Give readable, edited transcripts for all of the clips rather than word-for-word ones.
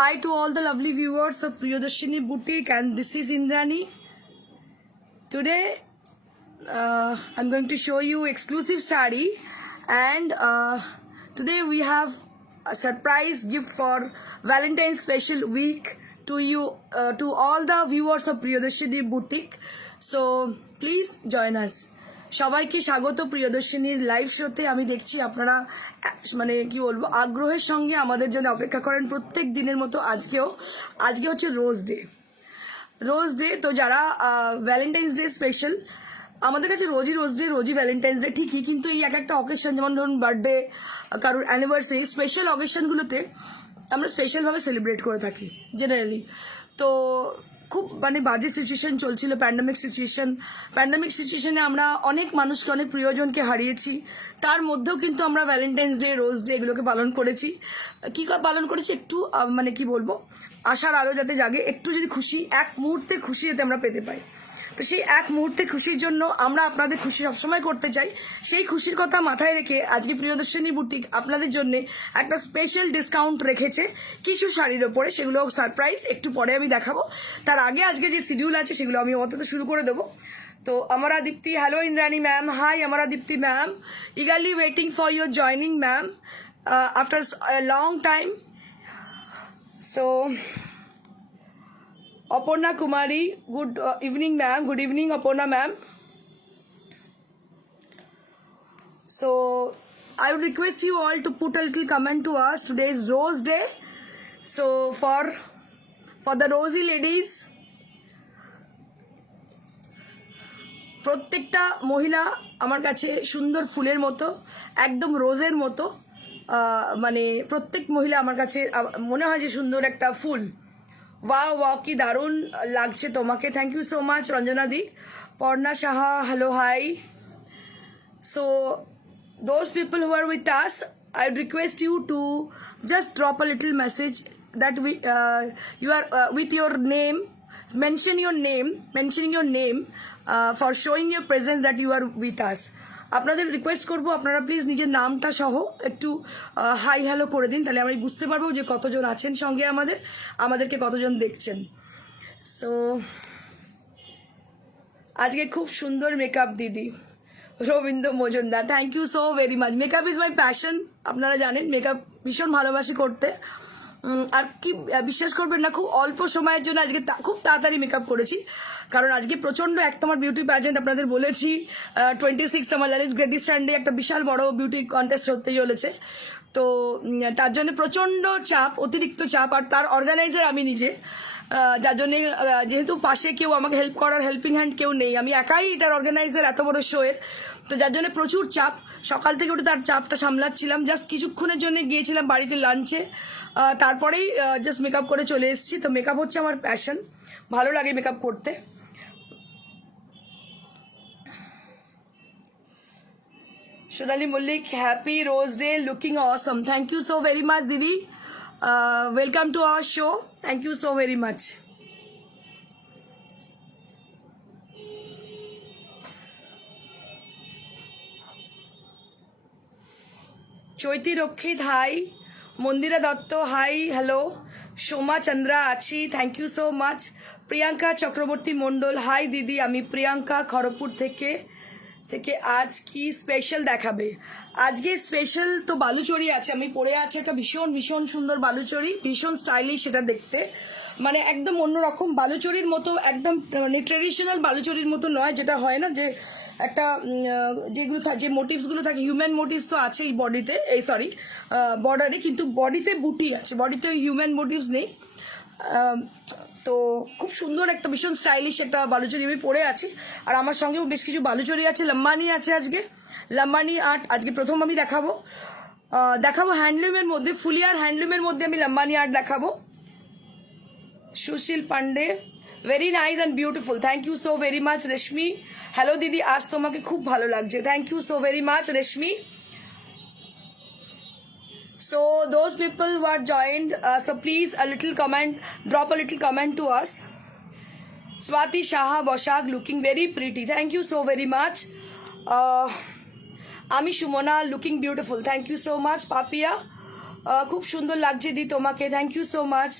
Hi to all the lovely viewers of Priyadarshini Boutique, and this is Indrani. Today I'm going to show you exclusive sari, and today we have a surprise gift for Valentine's special week to you, to all the viewers of Priyadarshini Boutique. So please join us. সবাইকে স্বাগত প্রিয়দর্শিনীর live শোতে। আমি দেখছি আপনারা মানে কি বলবো আগ্রহের সঙ্গে আমাদের জন্য অপেক্ষা করেন প্রত্যেক দিনের মতো। আজকে হচ্ছে রোজ ডে। তো যারা ভ্যালেন্টাইন্স ডে স্পেশাল, আমাদের কাছে রোজই ভ্যালেন্টাইন্স ডে ঠিকই, কিন্তু এই একটা অকেশন, যেমন ধরুন বার্থডে, কারোর অ্যানিভার্সারি, স্পেশাল অকেশনগুলোতে আমরা স্পেশালভাবে সেলিব্রেট করে থাকি জেনারেলি। তো খুব মানে বাজে সিচুয়েশন চলছিল, প্যান্ডামিক সিচুয়েশনে আমরা অনেক মানুষকে, অনেক প্রিয়জনকে হারিয়েছি। তার মধ্যেও কিন্তু আমরা ভ্যালেন্টাইন্স ডে, রোজ ডে এগুলোকে পালন করেছি। পালন করেছি একটু মানে কি বলবো, আশার আলো যাতে জাগে, একটু যদি খুশি, এক মুহূর্তে খুশি যাতে আমরা পেতে পাই। তো সেই এক মুহূর্তে খুশির জন্য আমরা আপনাদের খুশি সবসময় করতে চাই। সেই খুশির কথা মাথায় রেখে আজকে প্রিয়দর্শিনী বুটিক আপনাদের জন্য একটা স্পেশাল ডিসকাউন্ট রেখেছে কিছু শাড়ির ওপরে। সেগুলো সারপ্রাইজ, একটু পরে আমি দেখাবো। তার আগে আজকে যে শিডিউল আছে সেগুলো আমি অন্তত শুরু করে দেবো। তো আমারা দীপ্তি, হ্যালো ইন্দ্রাণী ম্যাম, হাই আমারা দীপ্তি ma'am, eagerly waiting for your joining ma'am after a long time. So Aparna Kumari, good evening ma'am. Good evening Aparna ma'am. So I would request you all to put a little comment to us. Today is Rose Day. So for the rosy ladies, প্রত্যেকটা মহিলা আমার কাছে সুন্দর ফুলের মতো, একদম রোজের মতো। মানে প্রত্যেক মহিলা আমার কাছে মনে হয় যে সুন্দর একটা ফুল। ওয়াও কি দারুণ লাগছে তোমাকে। Thank you so much Ranjana দি। Parna Saha, hello hi. So those people who are with us, I would request you to just drop a little message that you are with your name, mentioning your name for showing your presence that you are with us. আপনাদের request করবো আপনারা please নিজের নামটা সহ একটু hi hello করে দিন, তাহলে আমি বুঝতে পারবো যে কতজন আছেন সঙ্গে, আমাদেরকে কতজন দেখছেন। সো আজকে খুব সুন্দর মেকআপ দিদি, Rabindra Majumdar, thank you so very much. Makeup is my passion, আপনারা জানেন মেকআপ ভীষণ ভালোবাসি করতে। আর কি বিশ্বাস করবেন না, খুব অল্প সময়ের জন্য আজকে খুব তাড়াতাড়ি মেকআপ করেছি, কারণ আজকে প্রচণ্ড আমার বিউটি প্যাজেন্ট আপনাদের বলেছি 26 আমার লালিত গ্রেটি স্ট্যান্ডে একটা বিশাল বড় বিউটি কন্টেস্ট হতে চলেছে। তো তার জন্য প্রচণ্ড চাপ, অতিরিক্ত চাপ, আর তার অর্গানাইজার আমি নিজে, যার জন্যে যেহেতু পাশে কেউ আমাকে হেল্প করার হেল্পিং হ্যান্ড কেউ নেই, আমি একাই এটার অর্গানাইজার এত বড় শোয়ের। তো যার জন্য প্রচুর চাপ, সকাল থেকে উঠে তার চাপটা সামলাচ্ছিলাম। জাস্ট কিছুক্ষণের জন্য গিয়েছিলাম বাড়িতে লাঞ্চে, তারপরেই জাস্ট মেকআপ করে চলে এসেছি। তো মেকআপ হচ্ছে আমার প্যাশন, ভালো লাগে মেকআপ করতে। Sonali Mallick, happy rose day, looking awesome. Thank you so very much দিদি, welcome to our show, thank you so very much. Chaiti Rakshit hi, Mandira Dutta hi, hello. Soma Chandra আছি, thank you so much. Priyanka Chakraborty Mondal, hi দিদি, আমি প্রিয়াঙ্কা খড়গপুর থেকে আজ কি স্পেশাল দেখাবে? আজকে স্পেশাল তো বালুচরি আছে, আমি পরে আছি একটা ভীষণ সুন্দর বালুচরি, ভীষণ স্টাইলিশ সেটা দেখতে, মানে একদম অন্যরকম বালুচরির মতো, একদম মানে ট্রেডিশনাল বালুচরির মতো নয়, যেটা হয় না যে একটা যে মোটিভসগুলো থাকে, হিউম্যান মোটিভস তো আছে এই বডিতে, এই সরি বর্ডারে, কিন্তু বডিতে বুটি আছে, বডিতে হিউম্যান মোটিভস নেই। তো খুব সুন্দর একটা ভীষণ স্টাইলিশ একটা বালুচরি আমি পরে আছি, আর আমার সঙ্গেও বেশ কিছু বালুচরি আছে, লম্বানি আছে, আজকে লম্বানি আর্ট আজকে প্রথম আমি দেখাবো হ্যান্ডলুমের মধ্যে, ফুলিয়ার হ্যান্ডলুমের মধ্যে আমি লম্বানি আর্ট দেখাবো। Sushil Pandey, very nice and beautiful, thank you so very much. Reshmi, hello দিদি, আজ তোমাকে খুব ভালো লাগছে, thank you so very much Reshmi. So those people who are joined, so please drop a little comment to us. Swati Shaha Boshak, looking very pretty, thank you so very much. Ami Shumona, looking beautiful, thank you so much. Papia, খুব সুন্দর লাগছে দি তোমাকে, thank you so much.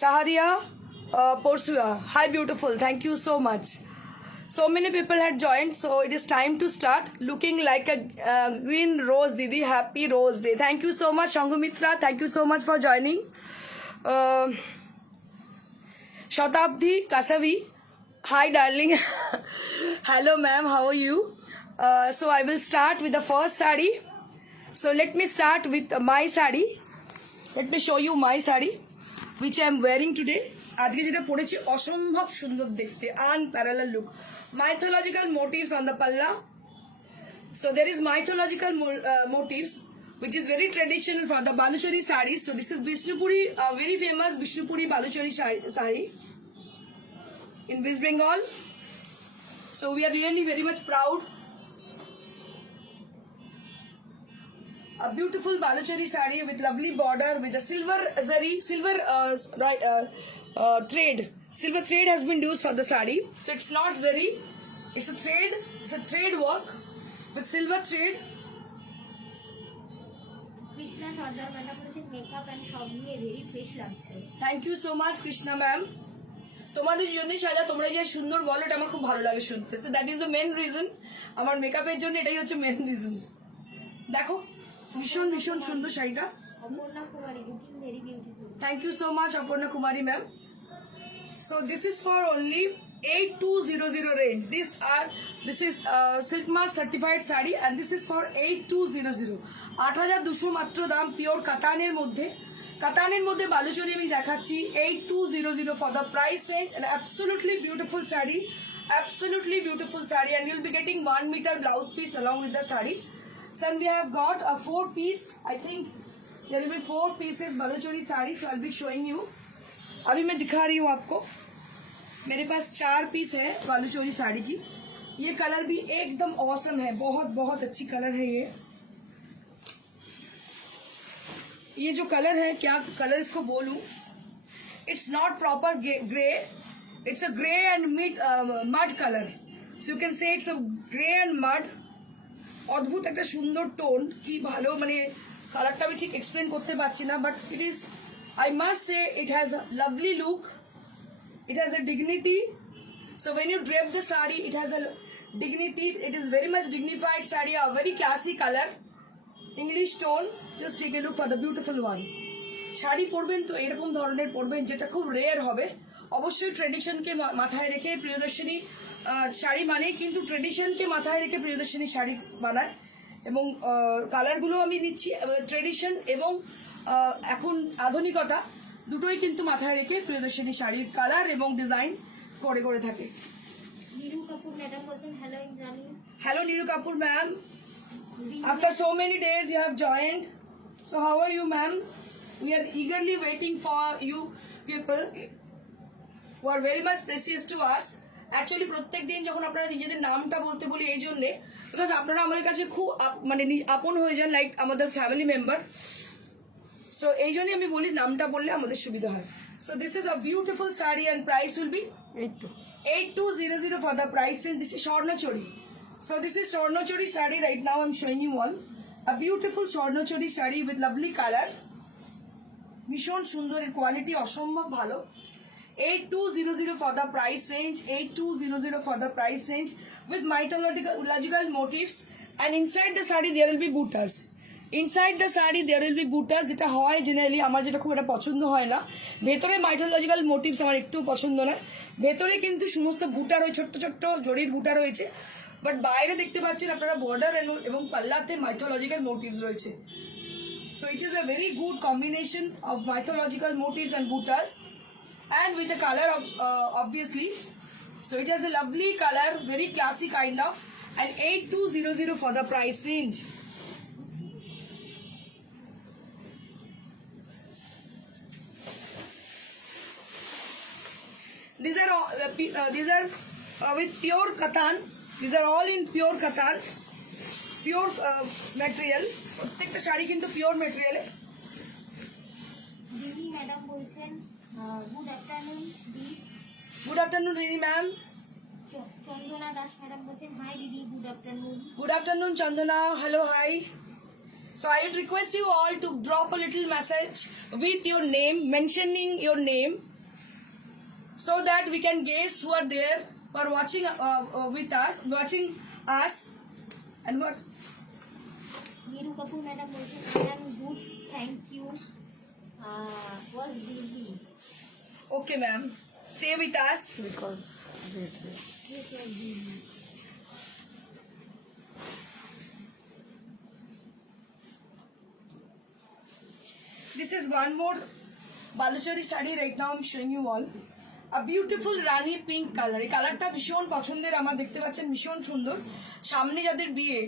Saharia Porsua, hi beautiful, thank you so much. So many people had joined, so it is time to start. Looking like a green rose, Didi. Happy Rose Day. Thank you so much, Shangumitra. Thank you so much for joining. Shatabdi Kasavi, hi darling. Hello ma'am, how are you? So I will start with the first sari. So let me start with my sari. Let me show you my sari, which I am wearing today. আজকে যেটা পরেছি অসম্ভব সুন্দর দেখতে, unparalleled look. Mythological motifs on the palla. So there is mythological motifs which is very traditional for the Baluchari sarees. So this is Bishnupuri, very famous Bishnupuri Baluchari saree in West Bengal. So we are really very much proud. A beautiful Baluchari saree with lovely border with a silver zari, thread. Silver thread has been used for the saree. So it's not zari, it's a thread. It's a thread work with silver thread. Krishna Sardar madam বলেছেন makeup and সব নিয়ে very fresh লাগছে। Thank you so much Krishna ma'am. তোমাদের জন্য সাজা, তোমরা যে সুন্দর বলো এটা আমার খুব ভালো লাগে শুনতে। So that is the main reason, আমার মেকআপের জন্য এটাই হচ্ছে মেন রিজন। দেখো ভীষণ ভীষণ সুন্দর শাড়িটা। Aparna Kumari looking very beautiful. Thank you so much Aparna Kumari ma'am. So this is for only 8200 range. This is Silk Mark certified saree and this is for 8200, 8200 মাত্র দাম। পিওর কাতানের মধ্যে, কাতানের মধ্যে বালুচরি আমি দেখাচ্ছি 8200 for the price range, and absolutely beautiful saree, absolutely beautiful saree, and you'll be getting 1 meter blouse piece along with the saree. So we have got a 4 piece, I think there will be 4 pieces baluchari saree, so I'll be showing you. अभी मैं दिखा रही हूँ आपको, मेरे पास 4 piece है बालूचोरी साड़ी की। ये कलर भी एकदम ऑसम है, बहुत बहुत अच्छी कलर है ये जो कलर है, क्या कलर इसको बोलूँ, it's not proper grey, it's a grey and mud colour, so you can say it's a grey and mud. অদ্ভুত একটা সুন্দর টোন, কি ভালো, মানে কালারটা আমি ঠিক এক্সপ্লেন করতে পারছি না, but it is, I must say it has a lovely look, it has a dignity. So when you drape the saree, it has a dignity, it is very much dignified saree, a very classy color, English tone. Just take a look for the beautiful one. Sari পরবেন তো এরকম ধরনের পরবেন যেটা খুব rare হবে। অবশ্যই ট্রেডিশনকে মাথায় রেখে প্রিয়দর্শিনী শাড়ি মানে কিন্তু ট্রেডিশনকে মাথায় রেখে প্রিয়দর্শিনী শাড়ি বানায়, এবং কালারগুলো আমি নিচ্ছি ট্রেডিশন এবং এখন আধুনিকতা দুটোই কিন্তু মাথায় রেখে প্রিয়দর্শিনী শাড়ির কালার এবং ডিজাইন করে থাকে। নীরু কাপুর ম্যাডাম বলেছেন hello Indrani. Hello Niru Kapoor ma'am, after so many days you have joined, so how are you ma'am? We are eagerly waiting for you people who are very much precious to us. Actually প্রত্যেক দিন যখন আপনারা নিজেদের নামটা বলতে বলি এই জন্যে, বিকজ আপনারা আমাদের কাছে খুব মানে আপন হয়ে যান, লাইক আমাদের ফ্যামিলি মেম্বার। সো এই জন্যই আমি বলি নামটা বললে আমাদের সুবিধা হয়। So this is a beautiful sari and price will be 8200 for the price range. This is Swarnachori. So this is Swarnachori saree. Right now I'm showing you all a beautiful Swarnachori saree with lovely color. ভীষণ সুন্দর, এর quality অসম্ভব ভালো। 8200 for the price range, 8200 for the price range with mythological motifs, and inside the saree there will be buttas. Inside the saree there will be buttas, যেটা হয় generally, আমার যেটা খুব একটা পছন্দ হয় না। ভেতরে মাইথোলজিক্যাল মোটিভস আমার একটু পছন্দ না, ভেতরে কিন্তু সমস্ত বুটা রয়েছে, ছোট্ট ছোট্ট জরির বুটা রয়েছে, বাট বাইরে দেখতে পাচ্ছেন আপনারা বর্ডার এবং পাল্লাতে মাইথোলজিক্যাল মোটিভস রয়েছে। So it is a very good combination of mythological motifs and buttas, and with the color of obviously. So it has a lovely color, very classy kind of, and 8200 for the price range. These are all, with pure katan. These are all in pure katan, pure material. প্রত্যেকটা শাড়ি কিন্তু pure ম্যাটেরিয়ালে। দিদি madam বলছেন good afternoon দি। Good afternoon Rini ma'am. Chandana Das madam বলছেন hi দিদি, good afternoon. Good afternoon, Chandana. Hello, hi. So I would request you all to drop a little message with your name, mentioning your name, so that we can guess who are there, who are watching watching us, and what. Neeru Kapoor madam বলছেন madam good, thank you, was busy. Okay, ma'am. Stay with us. Because wait. This is one more Baluchari sari right now I'm showing you all. A beautiful Rani pink colour. এই কালারটা ভীষণ পছন্দের আমার, দেখতে পাচ্ছেন ভীষণ সুন্দর। সামনে যাদের বিয়ে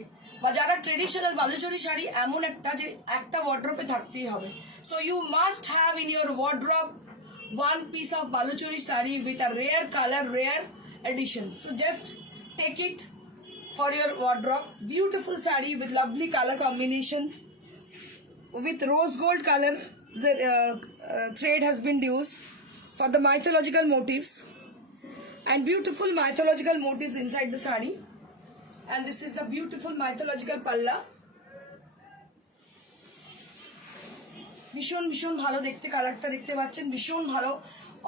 বা যারা ট্রেডিশনাল বালুচরি শাড়ি এমন একটা যে একটা ওয়ার্ড্রপে থাকতেই হবে। So you must have in your wardrobe one piece of baluchari saree with a rare color, rare edition. So just take it for your wardrobe. Beautiful saree with lovely color combination, with rose gold color. The thread has been used for the mythological motifs, and beautiful mythological motifs inside the saree. And this is the beautiful mythological palla. ভীষণ ভীষণ ভালো দেখতে, কালারটা দেখতে পাচ্ছেন ভীষণ ভালো,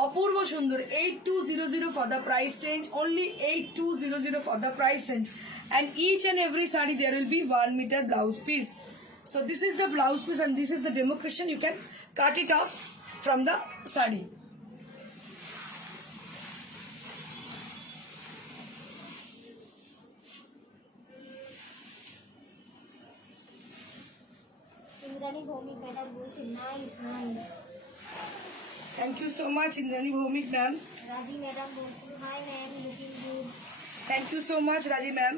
অপূর্ব সুন্দর। 8200 for the price range, only 8200 for the price range, and each and every saree there will be 1 meter blouse piece. So this is the blouse piece and this is the demarcation. You can cut it off from the saree. Indrani Bhowmik madam বলছেন nice nice. Thank you so much, Indrani Bhomik ma'am. রাজি madam বলছেন hi ma'am, looking good. Thank you so much, Raji ma'am.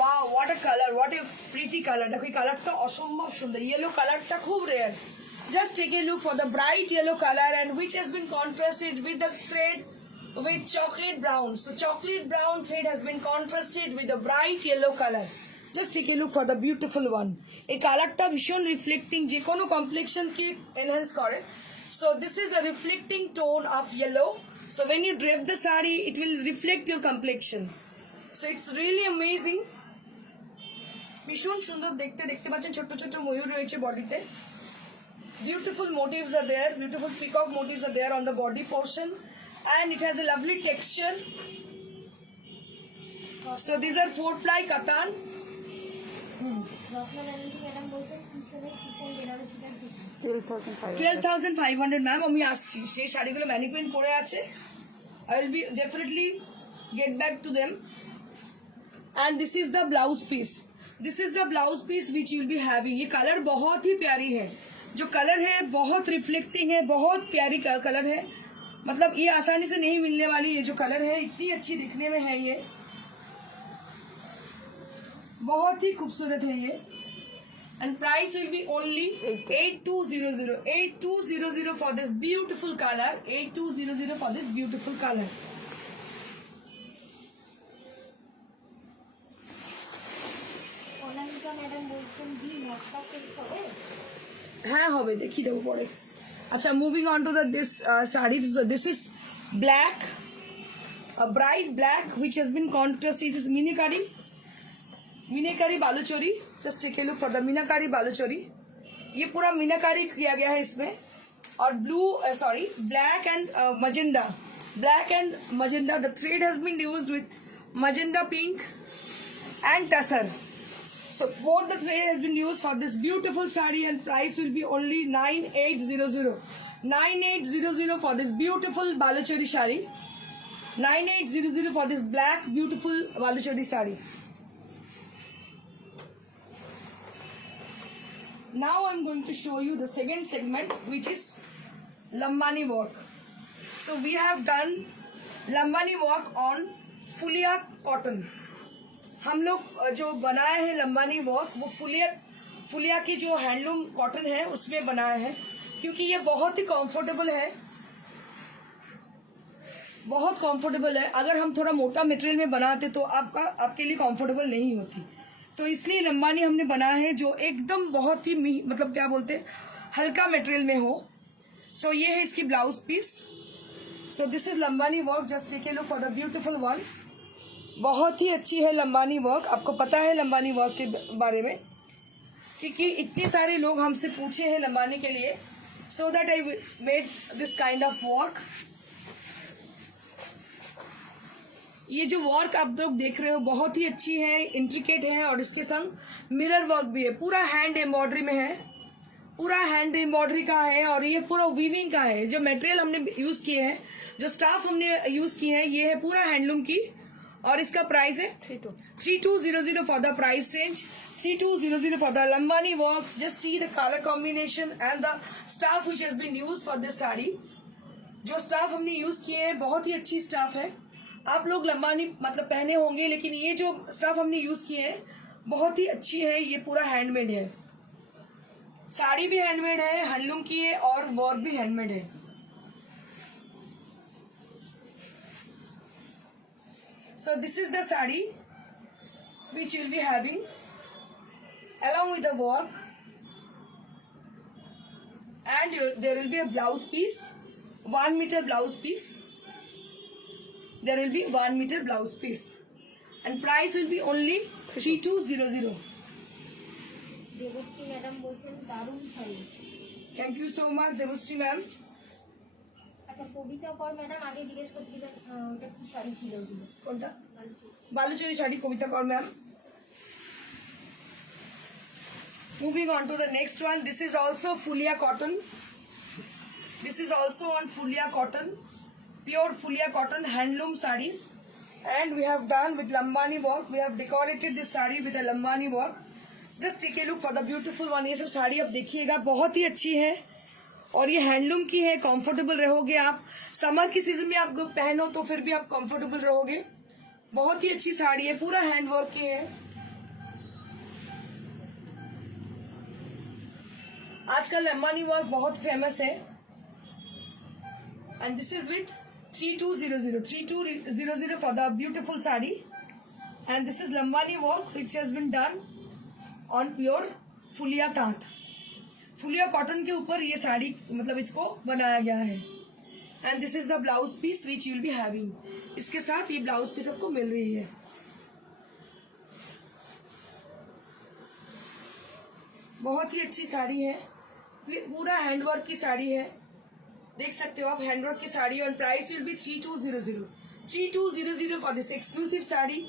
Wow, what a color, what a pretty color. দেখো এই কালারটা অসম্ভব সুন্দর, yellow কালারটা খুব rare. Just take a look for the bright yellow color, and which has been contrasted with the thread with chocolate brown. So chocolate brown thread has been contrasted with the bright yellow color. Just take a look for the beautiful one. এই কালারটা ভীষণ reflecting, যে কোনো কমপ্লেক্সনকে enhance করে। So this is a reflecting tone of yellow. So when you drape the saree, it will reflect your complexion. So it's really amazing. ভীষণ সুন্দর দেখতে, দেখতে পাচ্ছেন ছোট ছোট ময়ূর রয়েছে বডিতে। Beautiful motifs are there, beautiful peacock motifs are there on the body portion, and it has a lovely texture. So these are 4-ply katan. Ratna Nandi madam বলছেন পিছনে চিকন বেনারসিটা দিচ্ছি। 12,500 ম্যাম, আমি আসছি, সেই শাড়িগুলো ম্যানিকুইন পরে আছে। I will be definitely get back to them. And this is the blouse piece. This is the blouse piece which you will be having. ये कलर बहुत ही प्यारी है, जो कलर है बहुत रिफ्लेक्टिंग है, बहुत प्यारी कलर है। मतलब ये आसानी से नहीं मिलने वाली, ये जो कलर है इतनी अच्छी दिखने में है, ये बहुत ही खूबसूरत है ये। And price will be only 8200. 8200 for this beautiful color. 8200 for this beautiful color. Anamika madam বলছেন দি মটকা সেল করে। হ্যাঁ হবে, দেখিয়ে দেবো পরে। আচ্ছা, moving on to the this sari. This is black, bright black which has been contrasted. It is meenakari Baluchari. Just take a look for the meenakari Baluchari. ये पूरा मीनाकारी किया गया है इसमें, और blue sorry black and magenta, black and magenta. The thread has been used with magenta pink and tussar. So both the thread has been used for this beautiful saree, and price will be only 9800. 9800 for this beautiful baluchari saree. 9800 for this black beautiful baluchari saree. Now I'm going to show you the second segment, which is Lambani work. So we have done Lambani work on फुलिया cotton. हम लोग जो बनाए हैं Lambani work, वो फुलिया की जो हैंडलूम कॉटन है उसमें बनाया है, क्योंकि ये बहुत ही कंफर्टेबल है, बहुत कंफर्टेबल है। अगर हम थोड़ा मोटा मटेरियल में बनाते तो आपके लिए कंफर्टेबल नहीं होती, तो इसलिए लंबानी हमने बनाया है जो एकदम बहुत ही मतलब क्या बोलते हैं, हल्का मटेरियल में हो। सो ये है इसकी blouse piece. So this is Lambani work. Just take a look for the beautiful one. बहुत ही अच्छी है लंबानी वर्क. आपको पता है लंबानी वर्क के बारे में, क्योंकि इतने सारे लोग हमसे पूछे हैं लंबानी के लिए. So that I made this kind of work. ये जो वर्क आप लोग देख रहे हो बहुत ही अच्छी है, इंट्रिकेट है, और इसके संग मिरर वर्क भी है. पूरा हैंड एम्ब्रॉयडरी में है, पूरा हैंड एम्ब्रॉयडरी का है, और ये पूरा वीविंग का है. जो मटेरियल हमने यूज किए हैं, जो स्टाफ हमने यूज किए हैं, ये है पूरा हैंडलूम की. और इसका प्राइस है 3200 for the price range. 3200 for the Lambani work. Just see the colour combination and the staff which has been use for this sari. जो स्टाफ हमने यूज किए हैं बहुत ही अच्छी स्टाफ है. आप लोग लंबानी मतलब पहने होंगे, लेकिन ये जो स्टाफ हमने यूज किए हैं बहुत ही अच्छी है. ये पूरा हैंडमेड है. साड़ी भी हैंडमेड है, हैंडलूम की है, और वर्क भी हैंडमेड है. So this is the sari which you will be having along with the work, and there will be a blouse piece, 1 meter blouse piece. There will be 1 meter blouse piece, and price will be only 3200. Debashree madam বলছেন দারুণ sari. Thank you so much, Devashree ma'am. আচ্ছা, কবিতা কর madam আগে জিজ্ঞেস করছিলেন ওটা কি শাড়ি ছিল ওগুলো. কোনটা? বালুচরি শাড়ি, কবিতা কর ma'am. Moving on to the next one. This is also Fulia cotton. This is also on Fulia cotton, pure Fulia cotton handloom sarees, and we have done with lambani work. We have decorated this saree with a lambani work. Just take a look for the beautiful one. ये सब साड़ी आप देखिएगा, बहुत ही अच्छी है, और ये हैंडलूम की है. कंफर्टेबल रहोगे आप. समर की सीजन में आप पहनो तो फिर भी आप कंफर्टेबल रहोगे. बहुत ही अच्छी साड़ी है, पूरा हैंड वर्क की है. आजकल लंबानी वर्क बहुत फेमस है. And this is with 3200 for the beautiful sari. And this is Lambani work which has been done on pure Phulia tant. फुलिया कॉटन के ऊपर ये साड़ी मतलब इसको बनाया गया है. And this is the blouse piece which you will be having. इसके साथ ये ब्लाउज पीस आपको मिल रही है. बहुत ही अच्छी साड़ी है, पूरा हैंडवर्क की साड़ी है. देख सकते हो आप, हैंडवर्क की साड़ी. और price will be 3200 for this exclusive sari.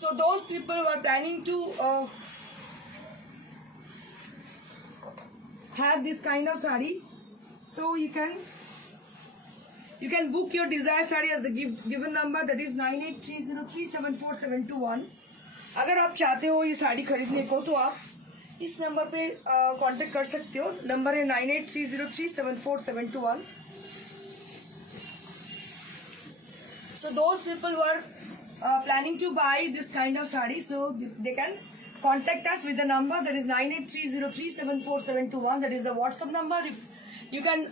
So those people are planning to have this kind of sari, so you can book your desired sari as the given number, that is 9830374721. अगर आप चाहते हो ये साड़ी खरीदने को तो आप इस नंबर पे कांटेक्ट कर सकते हो. नंबर है 9830374721. So those people who are planning to buy this kind of sari, so they can contact us with the number, that is 9830374721. That is the WhatsApp number. You can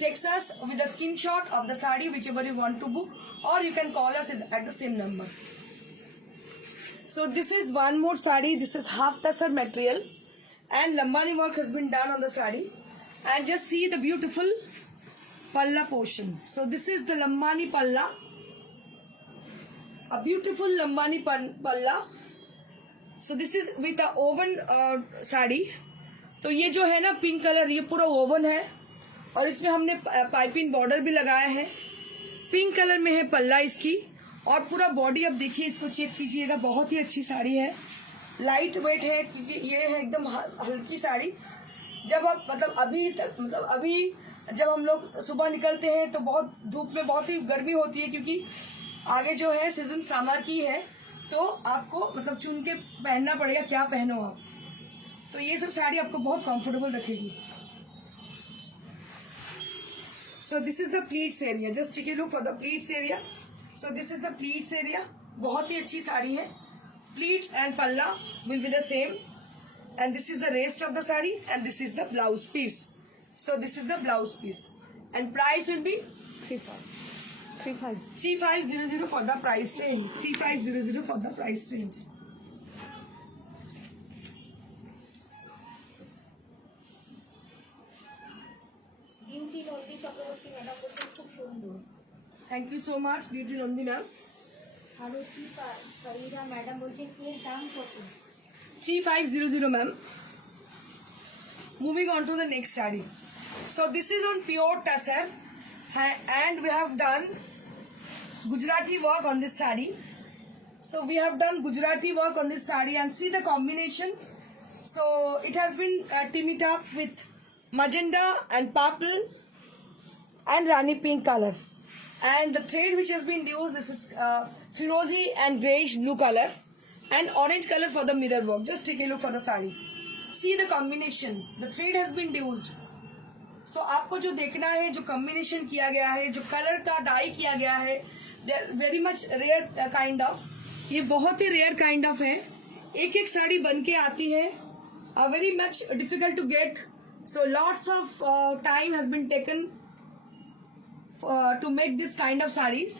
text us with a screenshot of the sari whichever you want to book, or you can call us at the same number. So this is one more sari. This is half tasar material, and lambani work has been done on the sari. And just see the beautiful palla portion. So this is the lambani palla, a beautiful lambani palla. So this is with a oven sari. तो ये जो है ना pink colour, ये पूरा oven है, और इसमें हमने पाइपिंग बॉर्डर भी लगाया है. पिंक कलर में है पल्ला इसकी, और पूरा बॉडी अब देखिए, इसको चेक कीजिएगा. बहुत ही अच्छी साड़ी है, लाइट वेट है, क्योंकि ये है एकदम हल्की साड़ी. जब आप मतलब अभी जब हम लोग सुबह निकलते हैं तो बहुत धूप में बहुत ही गर्मी होती है, क्योंकि आगे जो है सीजन समर की है, तो आपको मतलब चुन के पहनना पड़ेगा क्या पहनो आप. तो ये सब साड़ी आपको बहुत कंफर्टेबल रखेगी. So this is the pleats area. Just take a look for the pleats area. So this is the pleats area. बहुत ही अच्छी साड़ी है. Pleats and palla will be the same, and this is the rest of the sari, and this is the blouse piece. So this is the blouse piece, and price will be 3500 for the price range. 3500 for the price range. Beauty Nandi Chakraborty madam বলছেন খুব সুন্দর. Thank you so much Beauty Nandi ma'am. Arati পারিরা madam বলছেন এর দাম কত? 3500 ma'am. Moving on to the next saree. So this is on pure tussar and we have done Gujarati work on this saree. So we have done Gujarati work on this saree and see the combination. So it has been teamed up with magenta and purple and rani pink color. And the thread which has been used, this is Firozi and greyish blue color and orange color for the mirror work. Just take a look for the saree. See the combination. The thread has been used. So आपको जो देखना है, जो combination किया गया है, जो color का dye किया गया है, very much rare kind of. ये बहुत ही rare kind of है. एक एक साड़ी बन के आती है. Very much difficult to get. So lots of time has been taken to make this kind of sarees.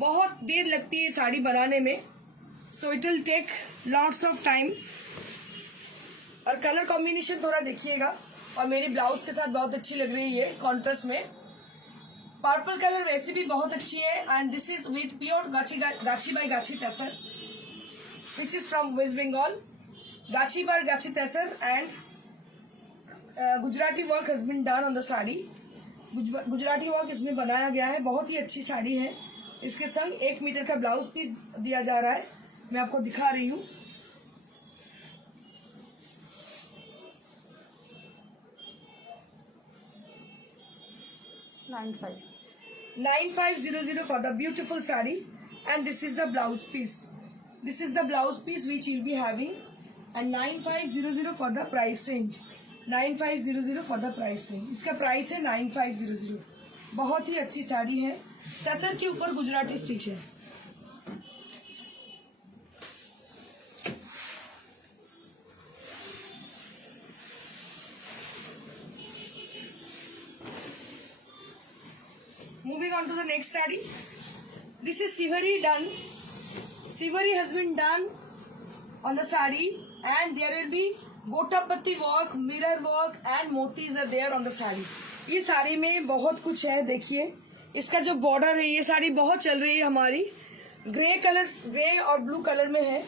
बहुत देर लगती है साड़ी बनाने में. So it will take lots of time. और कलर कॉम्बिनेशन थोड़ा देखिएगा. और मेरी ब्लाउज के साथ बहुत अच्छी लग रही है कॉन्ट्रास्ट में. पर्पल कलर वैसे भी बहुत अच्छी है. And this is with pure gachi by gachi tussar which is from West Bengal. Gachi by gachi tussar and Gujarati work has been done on the sari. Gujarati work इसमें बनाया गया है. बहुत ही अच्छी साड़ी है. इसके संग 1 मीटर का ब्लाउज पीस दिया जा रहा है. मैं आपको दिखा रही हूँ. $9500 for the beautiful saree and this is the blouse piece. This is the blouse piece which you'll be having and 9500 for the price range. 9500 for the price range. इसका प्राइस है 9500. बहुत ही अच्छी साड़ी है. तसर के ऊपर गुजराती स्टिच है. Moving on to the next saree. This is Sivari done. Sivari has been done on the saree and there will be gotapatti work, mirror work and मोतीज are there on the sari. ये साड़ी में बहुत कुछ है. देखिए इसका जो बॉर्डर है, ये साड़ी बहुत चल रही है हमारी. ग्रे कलर, ग्रे और ब्लू कलर में है.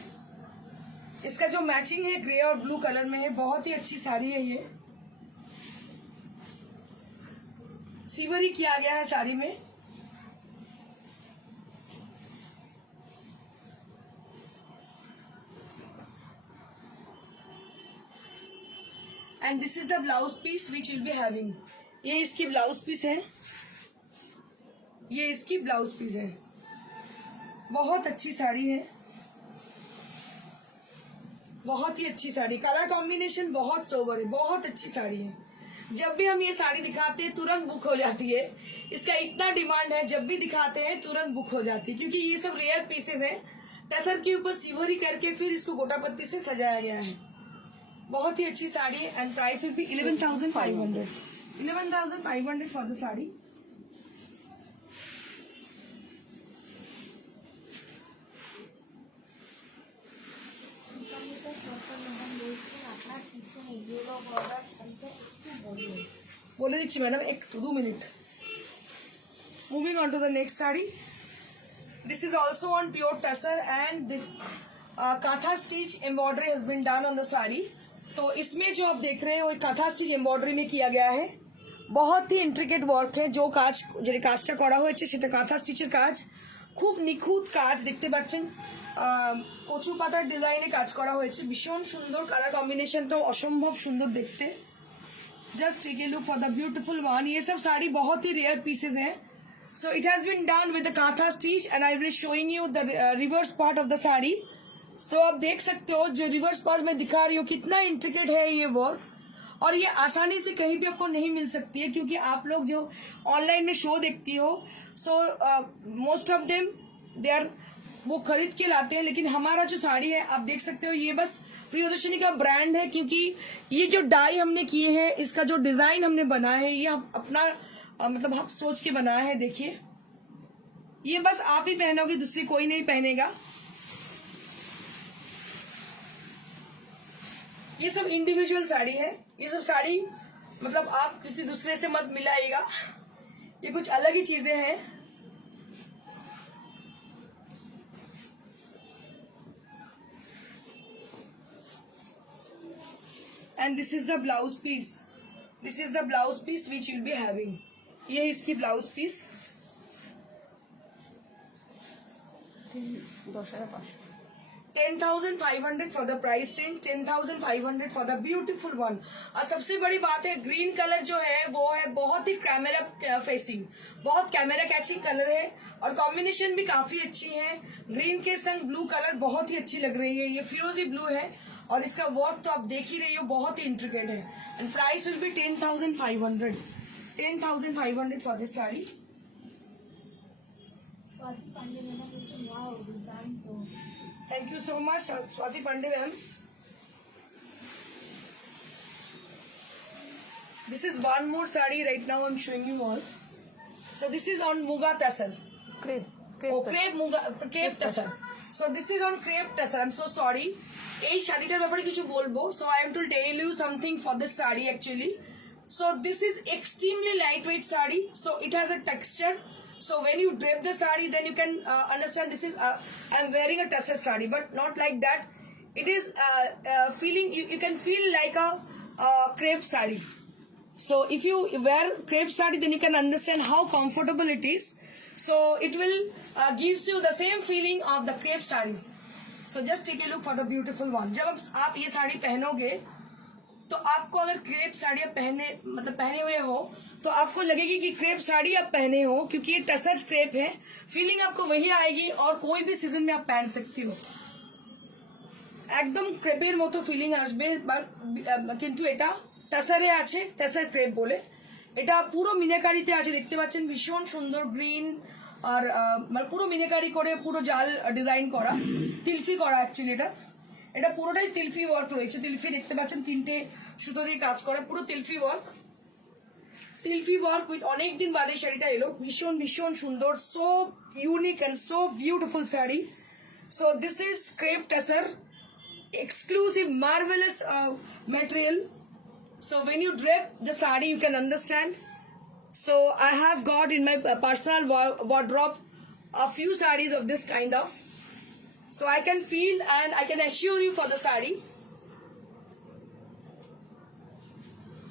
इसका जो मैचिंग है ग्रे और ब्लू कलर में है. बहुत ही अच्छी साड़ी है. ये सिवरी किया गया है साड़ी में. And this is the blouse piece which will be having. ये इसकी ब्लाउज पीस है. ये इसकी ब्लाउज पीस है. बहुत अच्छी साड़ी है. बहुत ही अच्छी साड़ी. कलर कॉम्बिनेशन बहुत सोबर है. बहुत अच्छी साड़ी है. जब भी हम ये साड़ी दिखाते हैं तुरंत बुक हो जाती है. इसका इतना डिमांड है, जब भी दिखाते हैं तुरंत बुक हो जाती है क्योंकि ये सब रेयर पीसेस हैं. टसर के ऊपर सिवरी करके फिर इसको गोटापत्ती से सजाया गया है. बहुत ही अच्छी साड़ी है and price will be 11,500. 11,500 for the sari. बोले दीजिए madam, 1-2 minute. Moving on to the next sari. This is also on pure tussar and this kantha stitch embroidery has been done on the sari. तो इसमें जो आप देख रहे हैं वो काथा स्टिच एम्ब्रॉयडरी में किया गया है. बहुत ही इंट्रिकेट वर्क है. जो কাজ যেটা কাজটা করা হয়েছে সেটা কাঁথা স্টিচের কাজ. খুব নিখুঁত কাজ. দেখতে পাচ্ছেন কচু পাতার ডিজাইনে কাজ করা হয়েছে. ভীষণ সুন্দর. কালার কম্বিনেশনটাও অসম্ভব সুন্দর দেখতে. Just take a look for the beautiful one. ये सब साड़ी बहुत ही रेयर पीसेज हैं. So it has been done with the kantha stitch and I will showing you the reverse part of the sari. तो आप देख सकते हो जो रिवर्स पार्ट मैं दिखा रही हूँ कितना इंट्रिकेट है ये वर्क. और ये आसानी से कहीं भी आपको नहीं मिल सकती है क्योंकि आप लोग जो ऑनलाइन में शो देखती हो so most of them they are वो खरीद के लाते हैं. लेकिन हमारा जो साड़ी है आप देख सकते हो ये बस प्रियदर्शनी का ब्रांड है क्योंकि ये जो डाई हमने किए हैं, इसका जो डिजाइन हमने बनाया है ये अपना मतलब आप सोच के बनाया है. देखिए ये बस आप ही पहनोगे, दूसरी कोई नहीं पहनेगा. ये सब इंडिविजुअल साड़ी है. ये सब साड़ी मतलब आप किसी दूसरे से मत मिलाइएगा. ये कुछ अलग ही चीजें हैं. and this is the blouse piece. This is the blouse piece which you'll be having. ये इसकी blouse piece. 10,500 for the price range, 10,500 for the beautiful one. और सबसे बड़ी बात है ग्रीन कलर जो है वो है बहुत ही कैमरा फेसिंग, बहुत कैमरा कैचिंग कलर है और कॉम्बिनेशन भी काफी अच्छी है. ग्रीन के संग ब्लू कलर बहुत ही अच्छी लग रही है. ये फिरोजी ब्लू है और इसका वर्क तो आप देख ही रही हो, बहुत ही इंट्रिकेट है. And price will be 10,500. 10,500 for this sari. Swati Pandey madam बोलते वाओ डिजाइन तो Thank you so much, Swati Pandey ma'am. This is one more sari right now I'm showing you all. So this is on Muga Tassar. Crepe. Crepe Muga, Crepe Tassar. So this is on Crepe Tassar. I'm so sorry. এই শাড়িটার ব্যাপারে কিছু বলবো. So I am to tell you something for this sari actually. So this is extremely lightweight sari. So it has a texture. So when you drape the sari, then you can understand this is I'm wearing a tussar sari, but not like that. It is feeling you can feel like a crepe sari. So if you wear crepe sari, then you can understand how comfortable it is. So it will gives you the same feeling of the crepe saris. So just take a look for the beautiful one. जब आप ये साड़ी पहनोगे तो आपको अगर crepe sari आप पहने हुए हो तो आपको लगेगी कि क्रेप साड़ी आप पहने हो, क्योंकि ये टसर क्रेप है. फीलिंग आपको वही आएगी और कोई भी सीजन में आप पहन सकती हो. একদম ক্রেপের মতো ফিলিং আসবে, কিন্তু এটা টাসারে আছে, টাসার ক্রেপ বলে. এটা পুরো মিনাকারিতে আছে, দেখতে পাচ্ছেন ভীষণ সুন্দর গ্রিন আর পুরো মিনাকারি করে পুরো জাল ডিজাইন করা, তিলফি করা অ্যাকচুয়ালি. এটা পুরোটাই তিলফি ওয়ার্ক রয়েছে. তিলফি দেখতে পাচ্ছেন তিনটে সুতো দিয়ে কাজ করা, পুরো তিলফি ওয়ার্ক. তিলফি ওয়ার্ক উইথ অনেকদিন বাদে শাড়িটা এলো, ভীষণ ভীষণ সুন্দর. So unique and so beautiful sari. So this is crepe tussar, exclusive marvelous material. So when you drape the sari you can understand. So I have got in my personal wardrobe a few sarees of this kind of. So I can feel and I can assure you for the sari.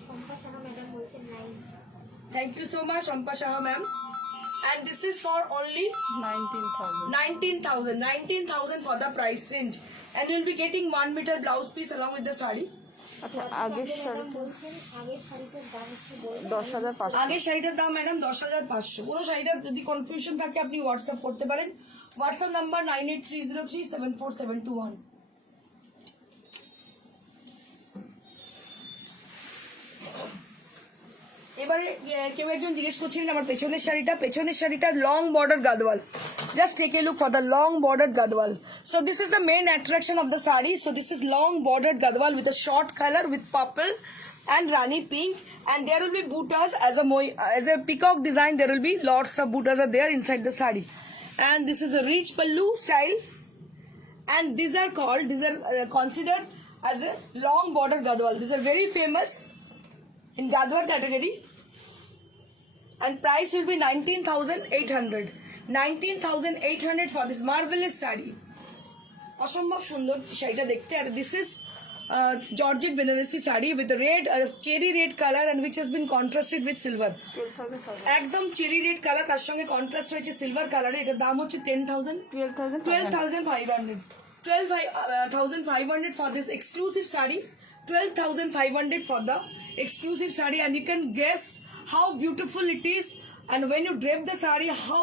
Shampa Saha madam বলছেন nice. Thank you so much Shampa Shah ma'am. And this is for only 19,000. 19,000 for the price range. And you'll be getting 1 meter blouse piece along with the sari. আচ্ছা আগের শাড়ি বলছেন আগের শাড়িটার দাম একটু বলুন. 10,500 আগের শাড়িটার দাম ম্যাডাম 10,500. কোনো শাড়িটার যদি কনফিউশন থাকে আপনি হোয়াটসঅ্যাপ করতে পারেন. WhatsApp number 9830374721. এবারে কেউ একজন জিজ্ঞেস করছিলেন আমার পেছনের শাড়িটা long border Gadwal. Just take a look for the long bordered gadwal. So this is the main attraction of the sari. So this is long bordered gadwal with a short color with purple and rani pink, and there will be buttas as a peacock design. There will be lots of buttas are there inside the sari, and this is a rich pallu style, and these are considered as a long bordered gadwal. These are very famous in gadwal category, and price will be 19,800. 19,800 for this marvelous sari. অসম্ভব সুন্দর শাড়িটা দেখতে. আর this is georgette Benarasi sari with red cherry red colour and which has been contrasted with silver. 12,500. একদম cherry red colour, তার সঙ্গে contrast হয়েছে silver কালারে. এটার দাম হচ্ছে 12,500. 12,500 for this exclusive saree. 12,500 for the exclusive saree, and you can guess how beautiful it is. And when you drape the sari, how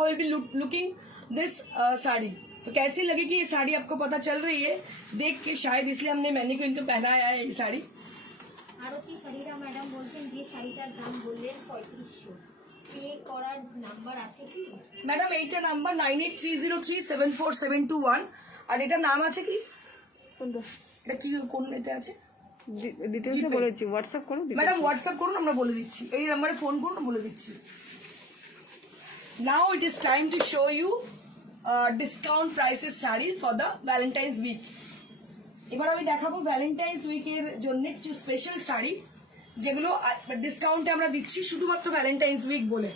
will be looking this sari. तो कैसी लगेगी ये साड़ी आपको पता चल रही है देख के, शायद इसलिए हमने मैंने को इनको पहनाया है ये साड़ी. আরতি ফরিদা ম্যাডাম বলছেন যে শাড়িটার দাম বললেন 3500, পে করার নাম্বার আছে কি ম্যাডাম? এইটা নাম্বার 9830374721. আর এটার নাম আছে কি? কোনটা? এটা কি কোন এতে আছে? ডিটেইলসে বলেছি, হোয়াটসঅ্যাপ করুন ম্যাডাম হোয়াটসঅ্যাপ করুন, আমরা বলে দিচ্ছি. এই নাম্বারে ফোন করুন, বলে দিচ্ছি. Now it is time to show you discount prices sari for the Valentine's week. এবার আমি দেখাবো ভ্যালেন্টাইন্স উইকের জন্য কিছু স্পেশাল শাড়ি যেগুলো ডিসকাউন্টে আমরা দিচ্ছি শুধুমাত্র ভ্যালেন্টাইন্স উইক বলে.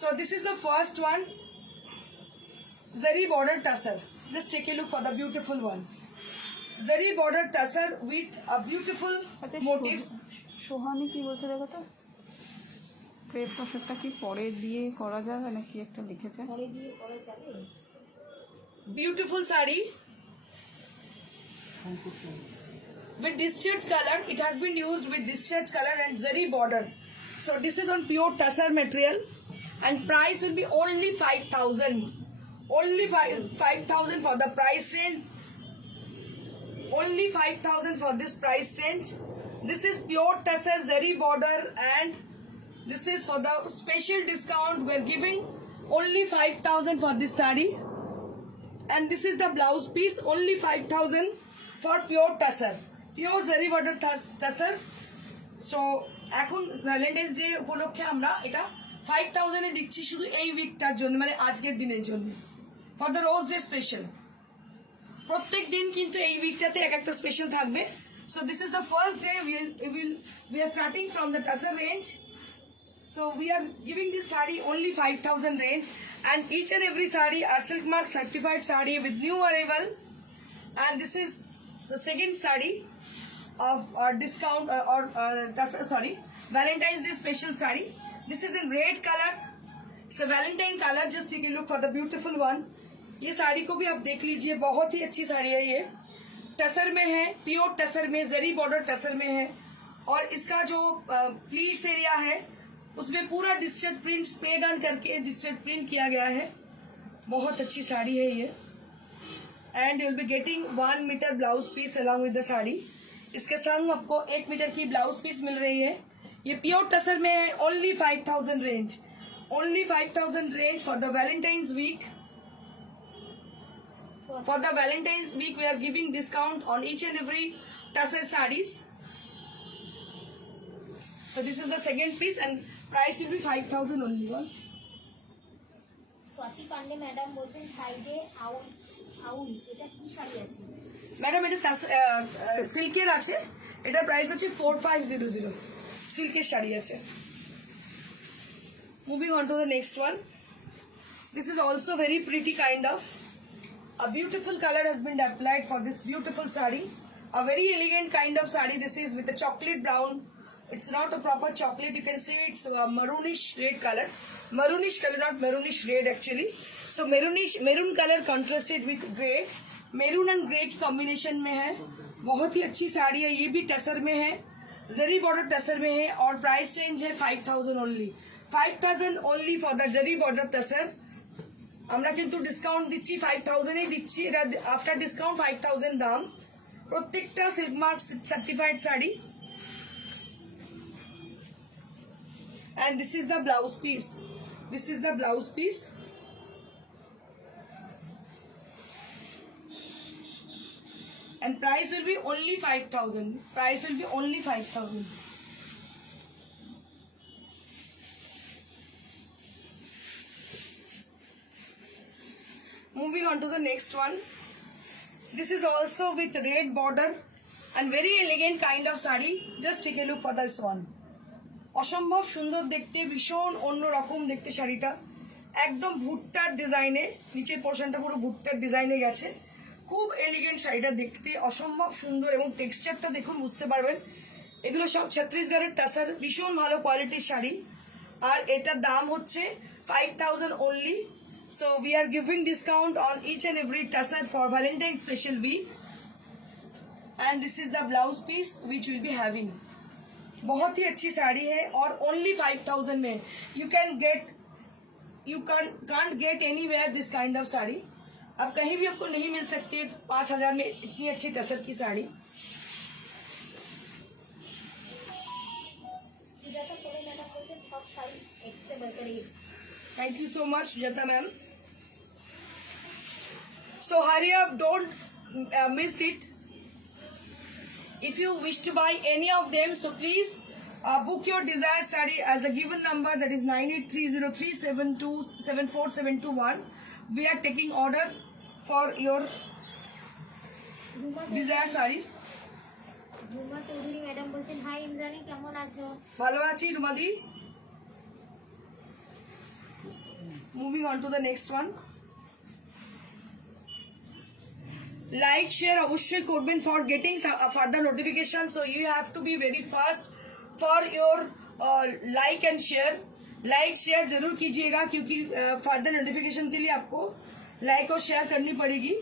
So this is the first one, zari border tussar. Just take a look for the beautiful one. zari border tassar with a beautiful আচ্ছা motifs. সোহানি কি বলছে দেখো তো, ক্রেপ টাসারটা কি পরে দিয়ে করা যাবে নাকি একটা লিখেছে? পরে দিয়ে করা যাবে? Beautiful sari with discharge color. It has been used with discharge color and zari border. So this is on pure tassar material, and price will be only 5,000. Only 5,000 for the price range. Only 5,000 for this price range. This is pure tassar zari border, and this is for the special discount. We're giving only 5,000 for this sari. And this is the blouse piece, only 5,000 for pure tassar, pure zari border tassar. So এখন Valentine's day উপলক্ষে আমরা এটা 5,000 এ দিচ্ছি শুধু এই উইকটার জন্য, মানে আজকের দিনের জন্য, for the rose day special. প্রত্যেক দিন কিন্তু এই উইকটাতে এক একটা স্পেশাল থাকবে। So this is the first day we are starting from the tassar range. So we are giving this sari only 5,000 range, and each and every sari are silk mark certified sari with new arrival. And this is the second sari of discount Valentine's Day special sari. This is in red color. It's a Valentine color. Just take a look for the beautiful one. ये साड़ी को भी आप देख लीजिए, बहुत ही अच्छी साड़ी है। ये टसर में है, प्योर टसर में, जरी बॉर्डर टसर में है, और इसका जो प्लीट्स एरिया है उसमें पूरा डिजिटल प्रिंट स्प्रे गन करके डिजिटल प्रिंट किया गया है। बहुत अच्छी साड़ी है ये। And you will be getting 1 metre blouse piece along with the sari. इसके संग आपको 1 मीटर की ब्लाउज पीस मिल रही है। ये प्योर टसर में है, only 5,000 range, only 5,000 range for the Valentine's week. For the Valentine's week, we are giving discount on each and every tassar sarees. So this is the second piece, and price will be 5,000 only. Swati Pandey madam বলছেন সাইডে আউল আউল, এটা কি শাড়ি আছে? Madam এটা সিল্কের আছে, এটার price আছে 4500, সিল্কের শাড়ি আছে। Moving on to the next one. This is also very pretty kind of a beautiful color has been applied for this beautiful sari, a very elegant kind of sari. This is with a chocolate brown. It's not a proper chocolate, you can say it's a maroonish red color, not maroonish red actually. So maroon color contrasted with grey, maroon and grey की combination में है। बहुत ही अच्छी साड़ी है। ये भी टसर में है, जरी बॉर्डर टसर में है, और प्राइस रेंज है 5,000 only, 5,000 only for the zari border tussar. আমরা কিন্তু ডিসকাউন্ট দিচ্ছি 5,000 এ দিচ্ছি, এটা আফটার ডিসকাউন্ট 5,000 দাম। প্রত্যেকটা silk mark certified sari. and this is the blouse piece, this is the blouse piece। and price will be only 5,000, price will be only 5,000। Moving on to the next one. This is also with red border and very elegant kind of sari. Just take a look for this one. অসম্ভব সুন্দর দেখতে, ভীষণ অন্যরকম দেখতে শাড়িটা, একদম ভুট্টার ডিজাইনে, নিচের পোর্শনটা পুরো ভুট্টার ডিজাইনে গেছে। খুব এলিগেন্ট শাড়িটা দেখতে, অসম্ভব সুন্দর, এবং টেক্সচারটা দেখুন, বুঝতে পারবেন এগুলো সব ছত্তিশগড়ের টাসার, ভীষণ ভালো কোয়ালিটির শাড়ি। আর এটার দাম হচ্ছে 5,000 only। So we are giving discount on each and every tassar for Valentine's special week, and this is the blouse piece which will be having। बहुत ही अच्छी साड़ी है, और only 5,000 में you can't get anywhere this kind of sari. अब कहीं भी आपको नहीं मिल सकती है 5,000 में इतनी अच्छी टसर की साड़ी। সুজাতা পরে ম্যাডাম বলছেন সব শাড়ি এক্সে bakery. Thank you so much, Sujata ma'am. So hurry up, don't miss it. If you wish to buy any of them, so please book your desired saree as a given number, that is 983037274721. We are taking order for your desired sarees. Ruma Chowdhury madam বলছেন hi Indrani, কেমন আছো? ভালো আছি রুমাদি। Moving on to the next one. Like share অবশ্যই করবেন for getting further notification so you have to be very fast for your like and share like share जरूर कीजिएगा क्योंकि फर्दर नोटिफिकेशन के लिए आपको लाइक और शेयर करनी पड़ेगी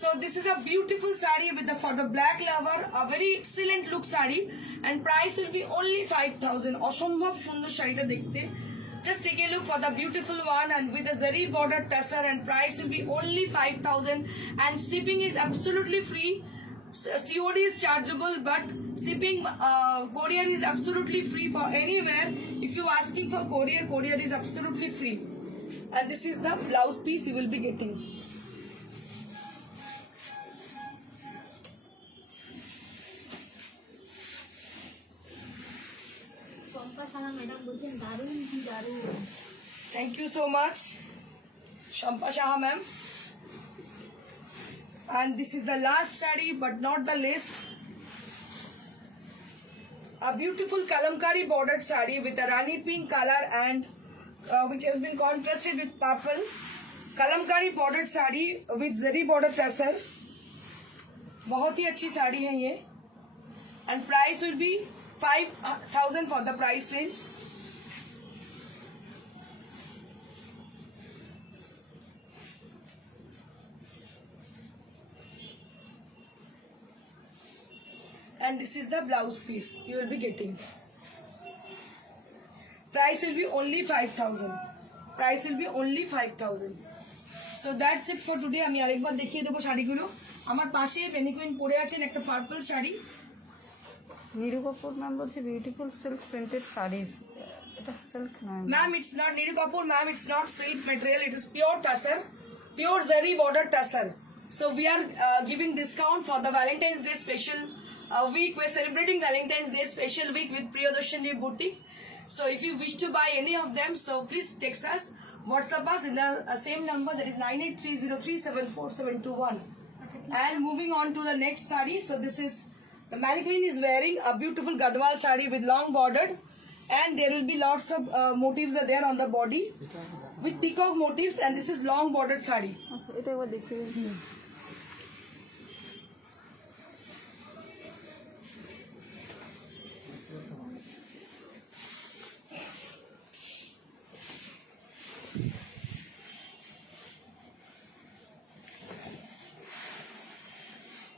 सो this is a beautiful sari with for the black lover a very excellent look sari and price will B only 5000 असंभव सुंदर शाड़ीটা দেখতে just take a look for the beautiful one and with a zari border tussar and price will be only 5000 and shipping is absolutely free COD is chargeable but shipping courier is absolutely free for anywhere if you asking for courier is absolutely free and this is the blouse piece you will be getting Pampa Saha madam বলছেন দারুণ কি দারুণ। thank you so much Shampa Shaha ma'am and this is the last saree but not the least a beautiful kalamkari bordered saree with a rani pink color and which has been contrasted with purple kalamkari bordered saree with zari border tassel बहुत ही अच्छी साड़ी है ये and price will be 5000 for the price range and this is the blouse piece you will be getting price will be only 5000 price will be only 5000 so that's it for today আমি আরেকবার দেখিয়ে দেব শাড়িগুলো আমার পাশে বেনিকুইন পরে আছেন একটা purple sari Niru Kapoor ma'am বলছে বিউটিফুল সিল্ক প্রিন্টেড শাড়িজ এটা সিল্ক নয় ma'am it's not Neeru Kapoor ma'am it's not silk material it is pure tussar pure zari border tussar so we are giving discount for the Valentine's Day special week we're celebrating Valentine's Day special week with Priyadarshini Boutique so if you wish to buy any of them so please text us WhatsApp us in the same number that is 9830374721 and moving on to the next saree so this is the mannequin is wearing a beautiful Gadwal saree with long bordered and there will be lots of motifs are there on the body with peacock motifs and this is long bordered saree আচ্ছা এটা একবার দেখিয়ে দিন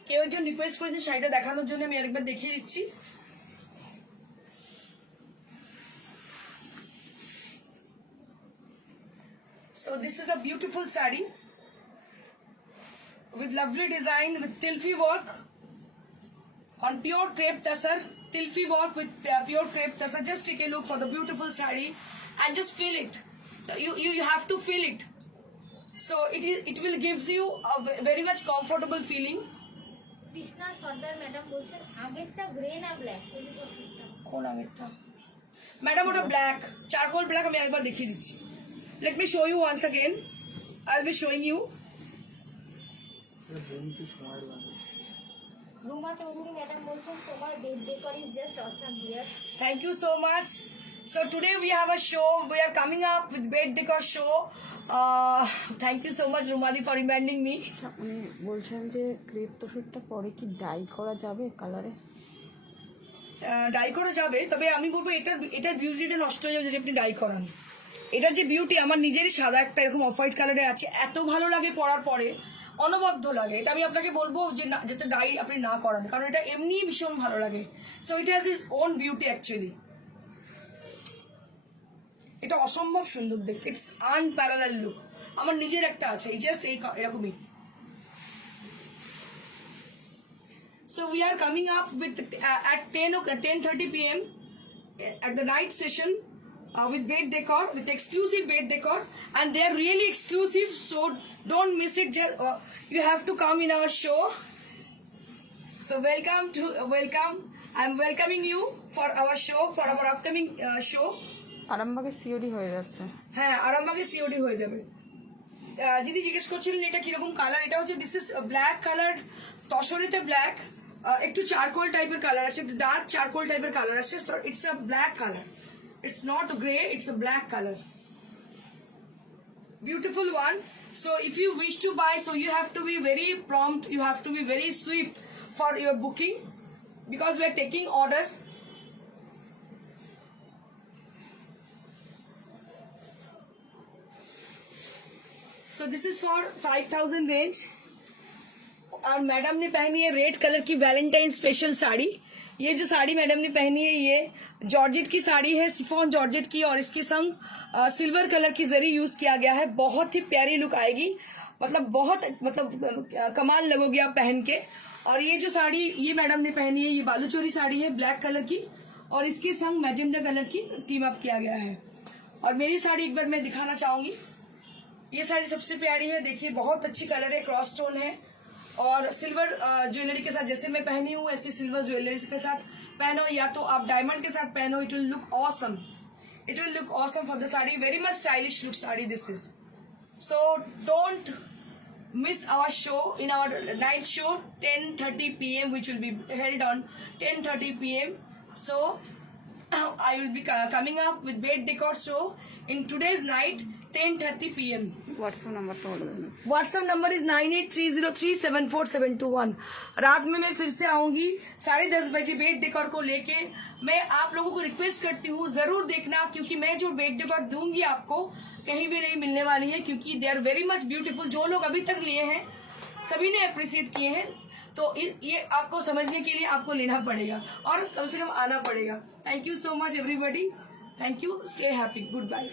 কেউ একজন request করেছে শাড়িটা দেখানোর জন্য আমি আরেকবার দেখিয়ে দিচ্ছি so this is a beautiful saree with lovely design with tilfi work on pure crepe tussar tilfi work with pure crepe tussar just take a look for the beautiful saree and just feel it so you have to feel it so it will gives you a very much comfortable feeling Krishna Sardar madam বলছেন আগেরটা grey না black কোন আগেরটা madam ওটা black charcoal black আমি একবার দেখিয়ে দিচ্ছি let me show you once again I will be showing you Ruma Chowdhury madam বলছেন তোমার bed decor is just awesome dear Thank you so much. So today we have a show. We are coming up with Bed Decor show. Thank you so much, Rumadi, for reminding me. আচ্ছা উনি বলছেন যে crepe তোষকটা পরে কি die করা যাবে কালারে die করা যাবে তবে আমি বলবো এটার বিউটিটা নষ্ট হয়ে যাবে যদি আপনি ডাই করান এটার যে বিউটি আমার নিজেরই সাদা একটা এরকম অফ হোয়াইট কালারে আছে এত ভালো লাগে পরার পরে অনবদ্য লাগে এটা আমি আপনাকে বলবো যে না যাতে ডাই আপনি না করান কারণ এটা এমনি ভীষণ ভালো লাগে so it has is own beauty actually এটা অসম্ভব সুন্দর দেখতে ইটস আনপ্যারালাল লুক আমার নিজের একটা আছে এই জাস্ট এরকমই So we are coming up with at 10:30 p.m. at the night session with bed decor, with exclusive bed decor, and they are really exclusive. So don't miss it. You have to come in our show. So welcome. I'm welcoming you for our show, for our upcoming show. আরামবাগে COD হয়ে যাচ্ছে হ্যাঁ আরামবাগে COD হয়ে যাবে দিদি জিজ্ঞেস করছিলেন এটা কিরকম কালার এটা হচ্ছে দিস ইজ ব্ল্যাক কালার তসরিতে ব্ল্যাক একটু চারকোল টাইপের কালার আছে একটু ডার্ক চারকোল টাইপের কালার আছে so it's a black colour it's not grey it's a black colour beautiful one So if you wish to buy, so you have to be very prompt, you have to be very swift for your booking, because we are taking orders. So this is for 5,000 range. और madam ने पहनी है red colour की Valentine special sari. ये जो sari madam ने पहनी है ये जॉर्जेट की साड़ी है, सिफॉन जॉर्जेट की, और इसके संग सिल्वर कलर की जरी यूज किया गया है। बहुत ही प्यारी लुक आएगी, मतलब बहुत कमाल लगोगे आप पहन के। और ये जो साड़ी ये मैडम ने पहनी है ये बालूचोरी साड़ी है ब्लैक कलर की, और इसके संग मैजेंडा कलर की टीम अप किया गया है। और मेरी साड़ी एक बार मैं दिखाना चाहूंगी। ये साड़ी सबसे प्यारी है, देखिए बहुत अच्छी कलर है, क्रॉस स्टोन है, और सिल्वर ज्वेलरी के साथ जैसे मैं पहनी हूँ ऐसी सिल्वर ज्वेलरी के साथ पहनो, या तो आप डायमंड के साथ पहनो। It will look awesome, it will look awesome for the sari. Very much stylish look sari this is. So don't miss our show in our night show 10:30 p.m. which will be held on 10:30 p.m. So I will be coming up with bed decor show in today's night 10:30 p.m. WhatsApp number तो बोल देना। WhatsApp number is 9830374721। रात में मैं फिर से आऊंगी 10:30 बजे बेड डेकोर को लेके। मैं आप लोगों को रिक्वेस्ट करती हूँ जरूर देखना, क्योंकि मैं जो बेड डेकोर दूंगी आपको कहीं भी नहीं मिलने वाली है, क्योंकि they are very much beautiful. जो लोग अभी तक लिए हैं सभी ने अप्रिशिएट किए हैं, तो ये आपको समझने के लिए आपको लेना पड़ेगा और कम से कम आना पड़ेगा। Thank you so much everybody, thank you, stay happy, good bye.